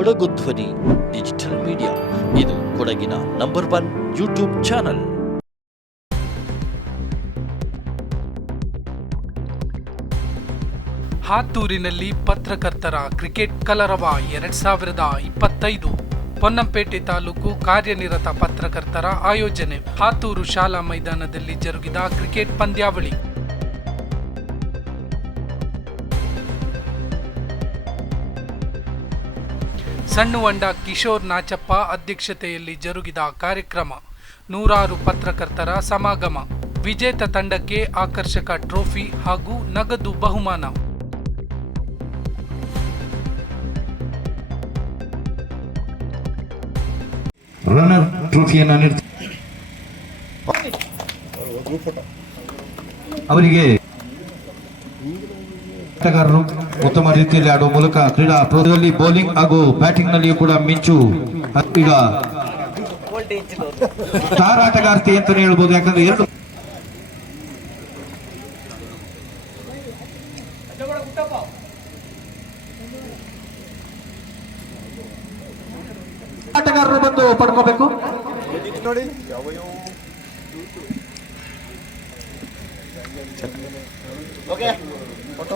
ಕೊಡಗು ಧ್ವನಿ, digital media. ಇದು ಕೊಡಗಿನ ನಂಬರ್ ಒನ್ ಯೂಟ್ಯೂಬ್ ಚಾನಲ್. ಹಾತೂರಿನಲ್ಲಿ ಪತ್ರಕರ್ತರ ಕ್ರಿಕೆಟ್ ಕಲರವ ಎರಡ್ ಸಾವಿರದ ಇಪ್ಪತ್ತೈದು. ಪೊನ್ನಂಪೇಟೆ ತಾಲೂಕು ಕಾರ್ಯನಿರತ ಪತ್ರಕರ್ತರ ಆಯೋಜನೆ. ಹಾತೂರು ಶಾಲಾ ಮೈದಾನದಲ್ಲಿ ಜರುಗಿದ ಕ್ರಿಕೆಟ್ ಪಂದ್ಯಾವಳಿ. ಸಣ್ಣುವಂಡ ಕಿಶೋರ್ ನಾಚಪ್ಪ ಅಧ್ಯಕ್ಷತೆಯಲ್ಲಿ ಜರುಗಿದ ಕಾರ್ಯಕ್ರಮ. ನೂರಾರು ಪತ್ರಕರ್ತರ ಸಮಾಗಮ. ವಿಜೇತ ತಂಡಕ್ಕೆ ಆಕರ್ಷಕ ಟ್ರೋಫಿ ಹಾಗೂ ನಗದು ಬಹುಮಾನ. ಅವರಿಗೆ ಆಟಗಾರರು ಉತ್ತಮ ರೀತಿಯಲ್ಲಿ ಆಡುವ ಮೂಲಕ ಕ್ರೀಡಾ ಪ್ರೋದಲ್ಲಿ ಬೌಲಿಂಗ್ ಹಾಗೂ ಬ್ಯಾಟಿಂಗ್ ನಲ್ಲಿಯೂ ಕೂಡ ಮಿಂಚು. ಈಗ ಸ್ಟಾರ್ ಆಟಗಾರ್ತಿ ಅಂತಾನೆ ಹೇಳ್ಬೋದು. ಯಾಕಂದ್ರೆ ಎರಡು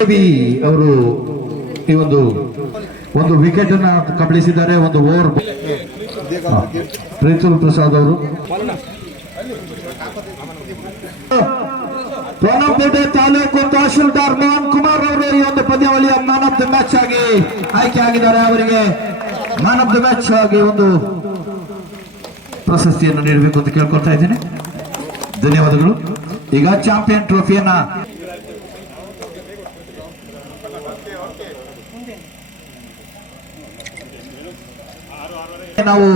ಅವರು ಈ ಒಂದು ಒಂದು ವಿಕೆಟ್ ಅನ್ನ ಕಬಳಿಸಿದ್ದಾರೆ, ಒಂದು ಓವರ್ ಪ್ರೀತುಲ್ ಪ್ರಸಾದ್ ಅವರು. ಪೊನ್ನಂಪೇಟೆ ತಾಲೂಕು ತಹಶೀಲ್ದಾರ್ ಮೋಹನ್ ಕುಮಾರ್ ಅವರು ಈ ಒಂದು ಪಂದ್ಯಾವಳಿಯ ಮ್ಯಾನ್ ಆಫ್ ದ ಮ್ಯಾಚ್ ಆಗಿ ಆಯ್ಕೆ ಆಗಿದ್ದಾರೆ. ಅವರಿಗೆ ಮ್ಯಾನ್ ಆಫ್ ದ ಮ್ಯಾಚ್ ಆಗಿ ಒಂದು ಪ್ರಶಸ್ತಿಯನ್ನು ನೀಡಬೇಕು ಅಂತ ಕೇಳ್ಕೊಳ್ತಾ ಇದ್ದೀನಿ. ಧನ್ಯವಾದಗಳು. ಈಗ ಚಾಂಪಿಯನ್ ಟ್ರೋಫಿಯನ್ನ ನಾವು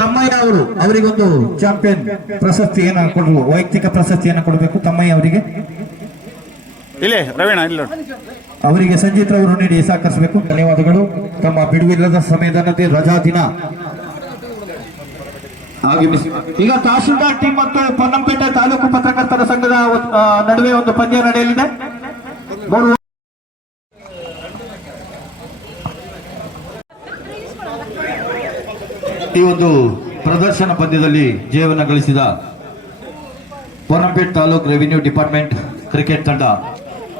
ತಮ್ಮಯ್ಯ ಅವರು ಅವರಿಗೊಂದು ಚಾಂಪಿಯನ್ ಪ್ರಶಸ್ತಿಯನ್ನ ಕೊಡಲು ವೈಯಕ್ತಿಕ ಪ್ರಶಸ್ತಿಯನ್ನು ಕೊಡಬೇಕು ತಮ್ಮಯ್ಯ ಅವರಿಗೆ? ಇಲ್ಲೇ ರವೀಣಾ ಇಲ್ಲಿ ಅವರಿಗೆ ಸಂಜಿತ್ ಅವರು ನೀಡಿ ಸಹಕರಿಸಬೇಕು. ಧನ್ಯವಾದಗಳು. ತಮ್ಮ ಬಿಡುವಿಲ್ಲದ ಸಮಯದಲ್ಲಿ ರಜಾ ದಿನ. ಆಗಮಿಸಿ ಈಗ ತಹಶೀಲ್ದಾರ್ ಟೀಮ್ ಮತ್ತು ಪೊನ್ನಂಪೇಟೆ ತಾಲೂಕು ಪತ್ರಕರ್ತರ ಸಂಘದ ನಡುವೆ ಒಂದು ಪಂದ್ಯ ನಡೆಯಲಿದೆ. ಈ ಒಂದು ಪ್ರದರ್ಶನ ಪಂದ್ಯದಲ್ಲಿ ಜಯವನ್ನು ಗಳಿಸಿದ Ponnampet taluk revenue department cricket ತಂಡ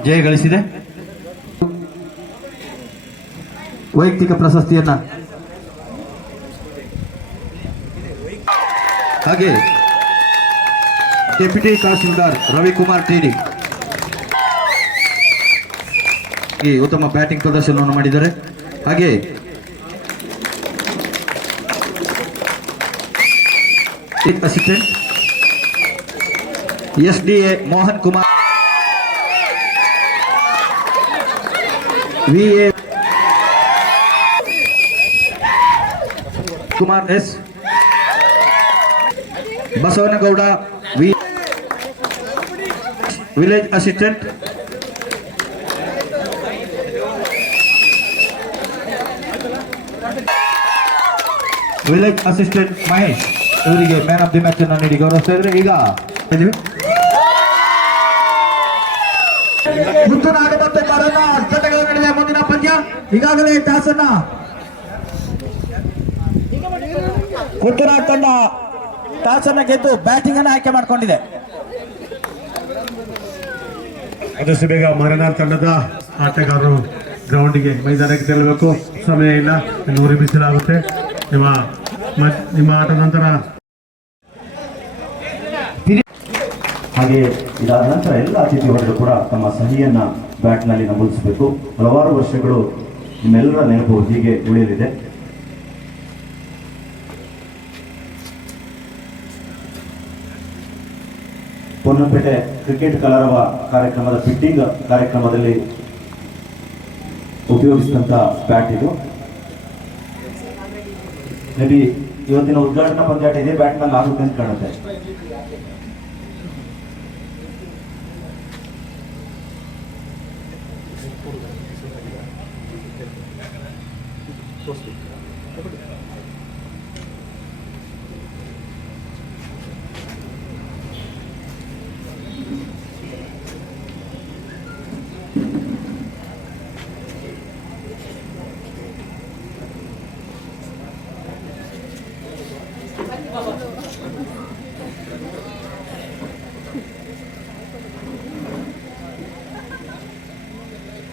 ಜಯ ಗಳಿಸಿದೆ. ವೈಯಕ್ತಿಕ ಪ್ರಶಸ್ತಿಯನ್ನ ಹಾಗೆ deputy tahsildar Ravikumar T D ಉತ್ತಮ ಬ್ಯಾಟಿಂಗ್ ಪ್ರದರ್ಶನವನ್ನು ಮಾಡಿದ್ದಾರೆ. ಹಾಗೆ assistant S D A Mohan Kumar V A Kumar S Basavanagowda V village assistant village assistant Mahesh ಇವರಿಗೆ ಮ್ಯಾನ್ ಆಫ್ ದಿ ಮ್ಯಾಚ್ ಅನ್ನು ನೀಡಿ ಗೌರವಿಸ್ತಾ ಇದ್ರೆ ಈಗ ಇದೀವಿ. ಮುತ್ತುನಾಡು ಮತ್ತು ಕರನ ತಂಡಗಳ ನಡುವೆ ಮುಂದಿನ ಪಂದ್ಯ. ಈಗಾಗಲೇ ಟಾಸ್ ಅನ್ನ ಕುತ್ತನಾಡ್ ತಂಡ ಟಾಸ್ ಅನ್ನ ಗೆದ್ದು ಬ್ಯಾಟಿಂಗ್ ಅನ್ನ ಆಯ್ಕೆ ಮಾಡಿಕೊಂಡಿದೆ. ಆದಷ್ಟು ಬೇಗ ಮರನಾರ್ ತಂಡದ ಆಟಗಾರರು ಗ್ರೌಂಡಿಗೆ ಮೈದಾನಕ್ಕೆ ತೆರಳಬೇಕು. ಸಮಯ ಇಲ್ಲ ಇನ್ನು ಬಿಸಿಲಾಗುತ್ತೆ. ನಿಮ್ಮ ನಿಮ್ಮ ಆಟದ ನಂತರ ಹಾಗೆ ಇದಾದ ನಂತರ ಎಲ್ಲ ಅತಿಥಿ ಕೂಡ ತಮ್ಮ ಸಹಿಯನ್ನು ಬ್ಯಾಟ್ನಲ್ಲಿ ನಮೂದಿಸಬೇಕು. ಹಲವಾರು ವರ್ಷಗಳು ನಿಮ್ಮೆಲ್ಲರ ನೆನಪು ಹೀಗೆ ಉಳಿಯಲಿದೆ. ಪೊನ್ನಂಪೇಟೆ ಕ್ರಿಕೆಟ್ ಕಲರವ ಕಾರ್ಯಕ್ರಮದ ಫಿಟ್ಟಿಂಗ್ ಕಾರ್ಯಕ್ರಮದಲ್ಲಿ ಉಪಯೋಗಿಸಿದಂಥ ಬ್ಯಾಟ್ ಇದು. ಮೇ ಬಿ ಇವತ್ತಿನ ಉದ್ಘಾಟನಾ ಪಂದ್ಯಾಟ ಇದೇ ಬ್ಯಾಟ್ನಲ್ಲಿ ಆಗುತ್ತೆ ಅಂತ ಕಾಣುತ್ತೆ.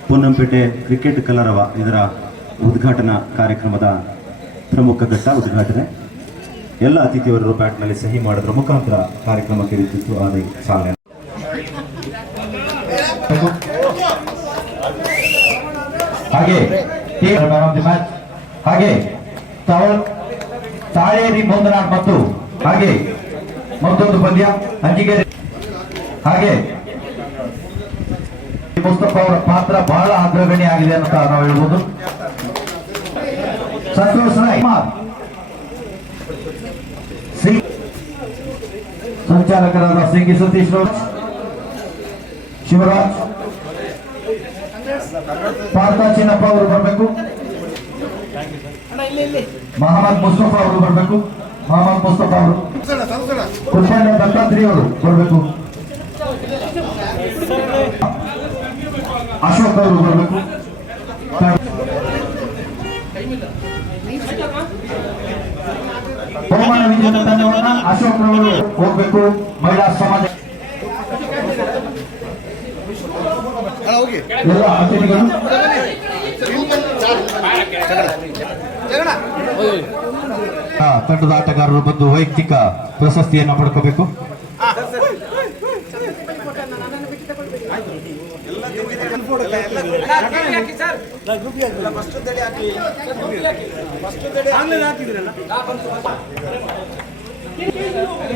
ಪೊನ್ನಂಪೇಟೆ ಕ್ರಿಕೆಟ್ ಕಲರವ ಇದರ ಉದ್ಘಾಟನಾ ಕಾರ್ಯಕ್ರಮದ ಪ್ರಮುಖ ಘಟ್ಟ ಉದ್ಘಾಟನೆ. ಎಲ್ಲ ಅತಿಥಿಯವರರು ಬ್ಯಾಟ್ನಲ್ಲಿ ಸಹಿ ಮಾಡಿದ್ರ. ಮುಖಾಂತರ ಕಾರ್ಯಕ್ರಮಕ್ಕೆ ವಿದ್ಯುತ್ತು ಆದ ಚಾಲನೆ ಹಾಗೆ ಹಾಗೆ ತಾಳೇರಿ ಬೋಂದನಾಡ್ ಮತ್ತು ಹಾಗೆ ಮತ್ತೊಂದು ಪಂದ್ಯ ಅಂಜಿಗೇರಿ. ಹಾಗೆ ಮುಸ್ತಫಾ ಅವರ ಪಾತ್ರ ಬಹಳ ಅಗ್ರಗಣ್ಯ ಆಗಿದೆ ಅಂತ ನಾವು ಹೇಳ್ಬೋದು. ನಾಯ್ಕ್ ಸಿ- ಸಂಚಾಲಕರಾದ ಸಿಂಗಿ ಸತೀಶ್ ರಾಜ್, ಶಿವರಾಜ್. ಪಾರ್ಥ ಚಿನ್ನಪ್ಪ ಅವರು ಬರಬೇಕು. ಮಹಮ್ಮದ್ ಮುಸ್ತಫಾ ಅವರು ಬರಬೇಕು. ಮಹಮ್ಮದ್ ಮುಸ್ತಫಾ ಅವರು. ಕುಪ್ಪಣ್ಣ ದತ್ತಾತ್ರಿ ಅವರು ಬರಬೇಕು. ಅಶೋಕ್ ಅವರು ಬರಬೇಕು. ಅಶೋಕ್ ರವರು ಹೋಗ್ಬೇಕು. ಮಹಿಳಾ ಸಮಾಜ ಎಲ್ಲ ಅತಿಥಿಗಳು. ಆ, ತಂಡದ ಆಟಗಾರರು ಬಂದು ವೈಯಕ್ತಿಕ ಪ್ರಶಸ್ತಿಯನ್ನು ಪಡ್ಕೋಬೇಕು.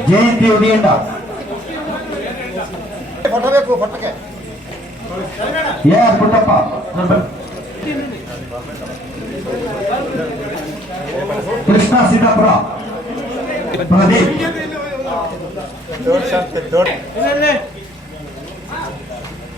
Jayanthi Udiyanda A R Puttappa Krishna Siddapura. Pradeep.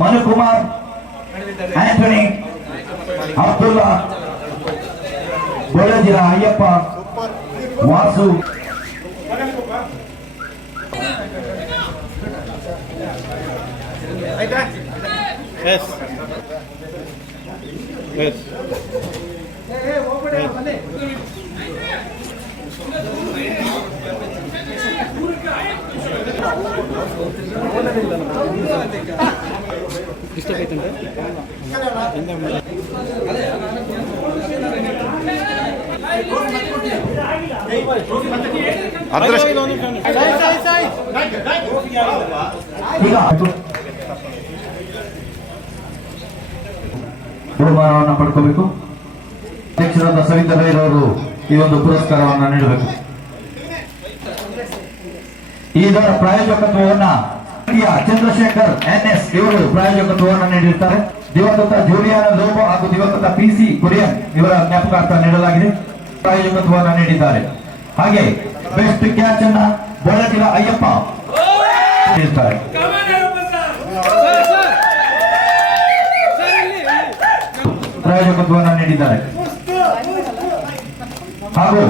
Manu Kumar आंटनी Abdulla बोलेजी अय्य वासु ಪಡ್ಕೋಬೇಕು. ಅಧ್ಯಕ್ಷರಾದ ಸವಿತಾ ರೈರವರು ಈ ಒಂದು ಪುರಸ್ಕಾರವನ್ನು ನೀಡಬೇಕು. ಇದರ ಪ್ರಾಯೋಜಕತ್ವವನ್ನ ಚಂದ್ರಶೇಖರ್ ಎನ್ ಎಸ್ ಇವರು ಪ್ರಾಯೋಜಕತ್ವವನ್ನು ನೀಡಿರ್ತಾರೆ. ದಿವಂಗತ ಜೂಲಿಯಾನ ಲೋಬೋ ಹಾಗೂ ದಿವಂಗತ ಪಿ ಸಿ ಕುರಿಯನ್ ಇವರ ಜ್ಞಾಪಕಾರ್ಥ ನೀಡಲಾಗಿದೆ. ಪ್ರಾಯೋಜಕತ್ವವನ್ನು ನೀಡಿದ್ದಾರೆ. ಹಾಗೆ ಬೆಸ್ಟ್ ಕ್ಯಾಚ್ ಅನ್ನ ಬೆಳಗಿನ ಅಯ್ಯಪ್ಪ ನೀಡುತ್ತಾರೆ ಪ್ರಾಯೋಜಕತ್ವವನ್ನು ನೀಡಿದ್ದಾರೆ. ಹಾಗೂ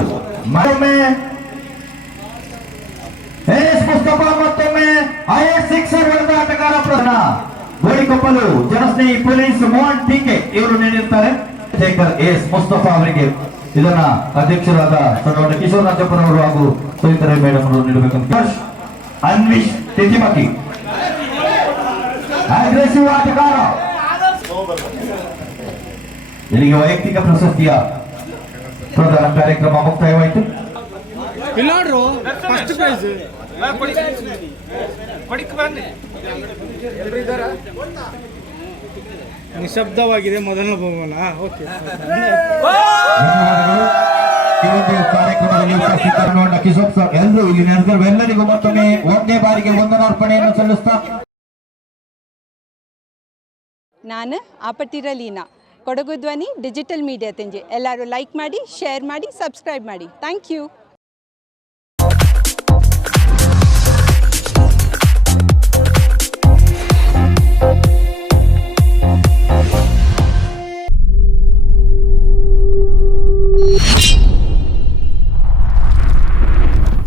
ಮತ್ತೊಮ್ಮೆ ಮುಸ್ತಫಾ ಮತ್ತೊಮ್ಮೆ ಐಎಸ್ ಸಿಕ್ಸರ್ ಹೊಡೆದ ಆಟಗಾರ ಪ್ರಧಾನ. ಗೋಡಿಕೊಪ್ಪಲು ಜನಸ್ನೇಹಿ ಪೊಲೀಸ್ ಮೋಹನ್ ಟೀಕೆ ಇವರು ನೀಡಿರ್ತಾರೆ. ಎಸ್ ಮುಸ್ತಫಾ ಅವರಿಗೆ ಇದನ್ನ ಅಧ್ಯಕ್ಷರಾದ ಸಣ್ಣ ಕಿಶೋರ್ ರಾಜಪ್ಪನವರು ಹಾಗೂ ಸವಿತರೈ ಮೇಡಮ್ ಅವರು ನೀಡಬೇಕಂತ. ಅನ್ವಿಶ್, ತಿಥಿಮತಿ. ಅಗ್ರೆಸಿವ್ ಆಟಗಾರ. ಇಲ್ಲಿಗೆ ವೈಯಕ್ತಿಕ ಪ್ರಶಸ್ತಿಯ ಪ್ರಧಾನ ಕಾರ್ಯಕ್ರಮ ಮುಕ್ತಾಯವಾಯಿತು. ಫಸ್ಟ್ ಪ್ರೈಸ್ ನಿಶಬ್ದವಾಗಿದೆ ಮೊದಲನೇ ಬಹುಮಾನ. ಓಕೆ ಕಾರ್ಯಕ್ರಮದಲ್ಲಿ ಉಪಸ್ಥಿತರನ್ನು ಕಿಶೋರ್ ಸರ್ ಎಲ್ಲರೂ ಇಲ್ಲಿ ನೆರೆದಿರುವ ಎಲ್ಲರಿಗೂ ಮತ್ತೊಮ್ಮೆ ಒಂದೇ ಬಾರಿಗೆ ವಂದನಾರ್ಪಣೆಯನ್ನು ಸಲ್ಲಿಸ್ತಾ ನಾನು ಆಪಟ್ಟಿರ ಲೀನಾ ಕೊಡಗು ಧ್ವನಿ ಡಿಜಿಟಲ್ ಮೀಡಿಯಾ ತೆಂಜಿ. ಎಲ್ಲರೂ ಲೈಕ್ ಮಾಡಿ ಶೇರ್ ಮಾಡಿ ಸಬ್ಸ್ಕ್ರೈಬ್ ಮಾಡಿ. Thank you